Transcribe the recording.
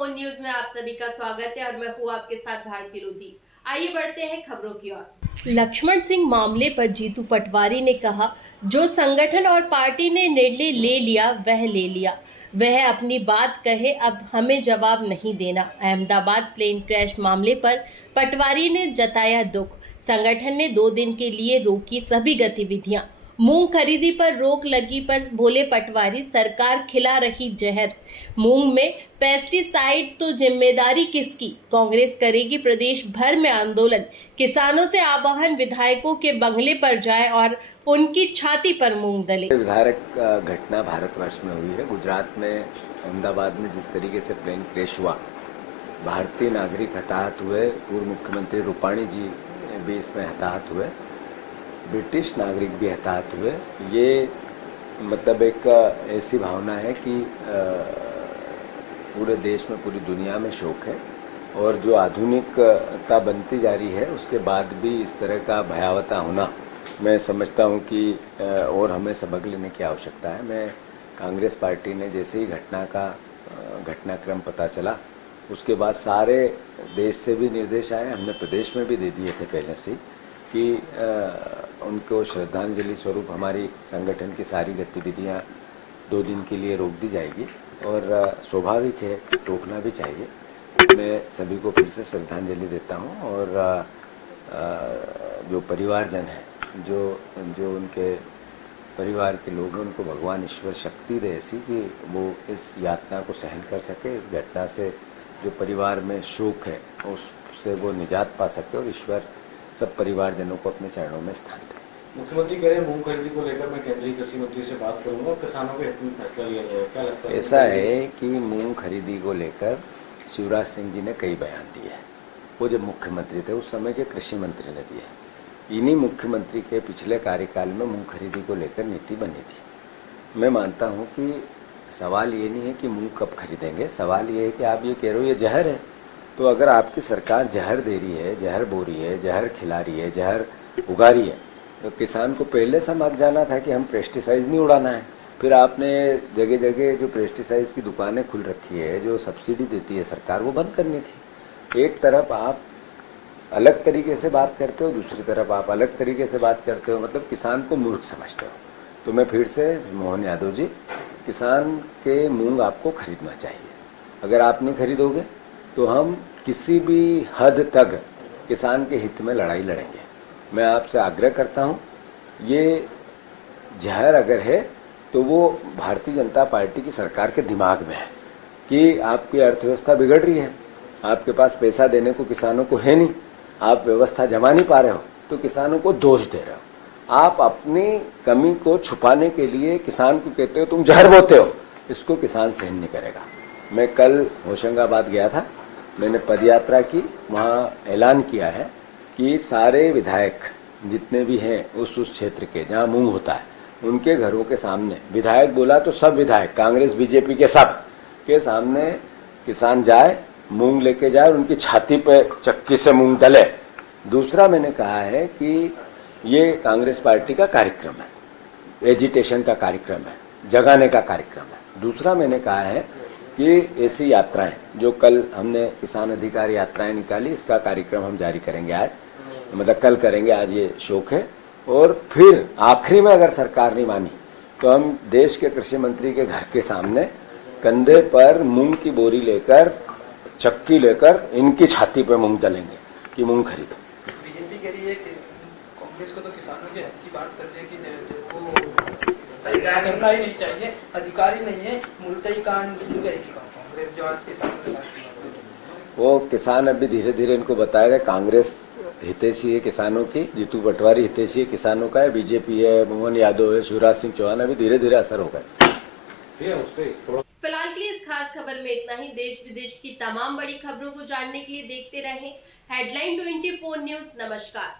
24 news में आप सभी का स्वागत है और मैं हूँ आपके साथ भारती लोधी। आइए बढ़ते हैं खबरों की ओर। लक्ष्मण सिंह मामले पर जीतू पटवारी ने कहा, जो संगठन और पार्टी ने निर्णय ले लिया वह ले लिया, वह अपनी बात कहे, अब हमें जवाब नहीं देना। अहमदाबाद प्लेन क्रैश मामले पर पटवारी ने जताया दुख। संगठन ने 2 दिन के लिए रोकी सभी गतिविधियां। मूंग खरीदी पर रोक लगी पर बोले पटवारी, सरकार खिला रही जहर। मूंग में पेस्टिसाइड तो जिम्मेदारी किसकी? कांग्रेस करेगी प्रदेश भर में आंदोलन। किसानों से आह्वान, विधायकों के बंगले पर जाए और उनकी छाती पर मूंग दले। विधायक घटना भारतवर्ष में हुई है। गुजरात में अहमदाबाद में जिस तरीके से प्लेन क्रैश हुआ, भारतीय नागरिक हताहत हुए, पूर्व मुख्यमंत्री रूपाणी जी भी इसमें हताहत हुए, ब्रिटिश नागरिक भी हताहत हुए। ये मतलब एक ऐसी भावना है कि पूरे देश में, पूरी दुनिया में शोक है। और जो आधुनिकता बनती जा रही है उसके बाद भी इस तरह का भयावता होना, मैं समझता हूं कि और हमें सबक लेने की आवश्यकता है। मैं कांग्रेस पार्टी ने जैसे ही घटनाक्रम पता चला, उसके बाद सारे देश से भी निर्देश आए, हमने प्रदेश में भी दे दिए थे पहले से कि उनको श्रद्धांजलि स्वरूप हमारी संगठन की सारी गतिविधियां 2 दिन के लिए रोक दी जाएगी। और स्वाभाविक है, रोकना भी चाहिए। मैं सभी को फिर से श्रद्धांजलि देता हूं। और जो परिवारजन हैं, जो उनके परिवार के लोग हैं, उनको भगवान ईश्वर शक्ति दे ऐसी कि वो इस यातना को सहन कर सके। इस घटना से जो परिवार में शोक है उससे वो निजात पा सके और ईश्वर सब परिवारजनों को अपने चरणों में स्थान दे। मुख्यमंत्री कह रहे हैं मूंग खरीदी को लेकर मैं केंद्रीय कृषि मंत्री से बात करूंगा, किसानों के हित में फैसला लिया जाएगा। क्या लगता है? ऐसा है कि मूंग खरीदी को लेकर शिवराज सिंह जी ने कई बयान दिए हैं। वो जब मुख्यमंत्री थे उस समय के कृषि मंत्री ने दिए। इन्हीं मुख्यमंत्री के पिछले कार्यकाल में मूंग खरीदी को लेकर नीति बनी थी। मैं मानता हूं कि सवाल ये नहीं है कि मूंग कब खरीदेंगे, सवाल ये है कि आप ये कह रहे हो ये जहर है। तो अगर आपकी सरकार जहर दे रही है, जहर बो रही है, जहर खिला रही है, जहर उगा रही है, तो किसान को पहले समझ जाना था कि हम पेस्टिसाइड नहीं उड़ाना है। फिर आपने जगह जगह जो पेस्टिसाइड की दुकानें खुल रखी है, जो सब्सिडी देती है सरकार, वो बंद करनी थी। एक तरफ आप अलग तरीके से बात करते हो, दूसरी तरफ आप अलग तरीके से बात करते हो, मतलब किसान को मूर्ख समझते हो। तो मैं फिर से, मोहन यादव जी, किसान के मूंग आपको खरीदना चाहिए। अगर आप नहीं खरीदोगे तो हम किसी भी हद तक किसान के हित में लड़ाई लड़ेंगे। मैं आपसे आग्रह करता हूं, ये जहर अगर है तो वो भारतीय जनता पार्टी की सरकार के दिमाग में है कि आपकी अर्थव्यवस्था बिगड़ रही है, आपके पास पैसा देने को किसानों को है नहीं, आप व्यवस्था जमा नहीं पा रहे हो, तो किसानों को दोष दे रहे हो। आप अपनी कमी को छुपाने के लिए किसान को कहते हो तुम जहर बोते हो, इसको किसान सहन नहीं करेगा। मैं कल होशंगाबाद गया था, मैंने पदयात्रा की, वहाँ ऐलान किया है कि सारे विधायक जितने भी हैं उस क्षेत्र के जहाँ मूंग होता है, उनके घरों के सामने, विधायक बोला तो सब विधायक, कांग्रेस बीजेपी के सब के सामने किसान जाए, मूंग लेके जाए, उनकी छाती पे चक्की से मूंग दले। दूसरा मैंने कहा है कि ये कांग्रेस पार्टी का कार्यक्रम है, एजिटेशन का कार्यक्रम है, जगाने का कार्यक्रम है। दूसरा मैंने कहा है कि ऐसी यात्राएं जो कल हमने किसान अधिकार यात्राएं निकाली, इसका कार्यक्रम हम जारी करेंगे आज, मतलब कल करेंगे, आज ये शोक है। और फिर आखिरी में अगर सरकार नहीं मानी तो हम देश के कृषि मंत्री के घर के सामने कंधे पर मूंग की बोरी लेकर, चक्की लेकर इनकी छाती पे मूंग दलेंगे कि मूंग खरीदो। बीजेपी के लिए कांग्रेस को तो किसानों के हक की बात कर रही है कि करना ही नहीं चाहिए, अधिकारी नहीं है, मुल्तई कांड कांग्रेस जो आज किसानों के वो किसान अभी धीरे धीरे इनको बताएगा। कांग्रेस हितैषी है किसानों की, जीतू पटवारी हितैषी है किसानों का है, बीजेपी है, मोहन यादव है, शिवराज सिंह चौहान, अभी धीरे धीरे असर होगा इसका। फिलहाल के लिए इस खास खबर में इतना ही। देश विदेश की तमाम बड़ी खबरों को जानने के लिए देखते रहें हेडलाइन 24 न्यूज। नमस्कार।